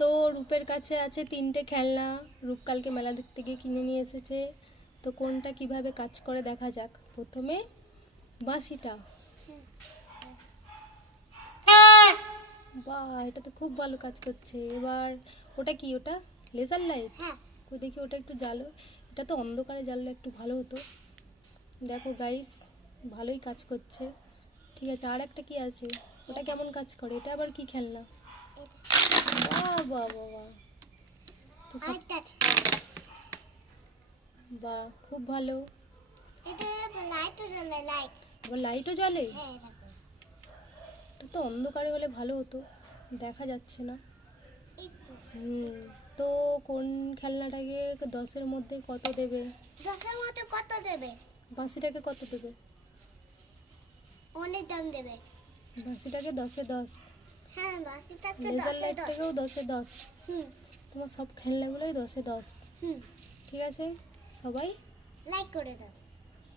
তো রূপের কাছে আছে 3টে খেলনা। রূপ কালকে মেলা দেখতে গিয়ে কিনে নিয়ে এসেছে। তো কোনটা কিভাবে কাজ করে দেখা যাক। প্রথমে বাঁশিটা। বাহ, এটা তো খুব ভালো কাজ করছে। এবার ওটা কি? ওটা লেজার লাইট? হ্যাঁ। দেখি ওটা একটু জ্বালো। এটা তো অন্ধকারে জ্বাললে একটু ভালো হতো। দেখো গাইস, ভালোই কাজ করছে। ঠিক আছে, আর একটা কি আছে? ওটা কেমন কাজ করে? এটা আবার কি খেলনা? বাহ বাহ বাহ বাহ, তো সব আরেকটা আছে। বাহ, খুব ভালো। এটা লাইটও জ্বলে, লাইট। আবার লাইটও জ্বলে? হ্যাঁ, দেখো। এটা তো অন্ধকারে হলে ভালো হতো, দেখা যাচ্ছে না। এই তো। তো কোন খেলনাটাকে 10-এর মধ্যে কত দেবে? 10-এর মধ্যে কত দেবে? বাঁশিটাকে কত দেবে? অনেক দাম দেবে। বাঁশিটাকে 10-এ 10। হ্যাঁ, বাসিটাকে লেজার 10-এ 10। লাইটটাকেও 10-এ 10। হুম। তোমার সব খেলনাগুলোই 10-এ 10। হুম। ঠিক আছে, সবাই লাইক করে দাও।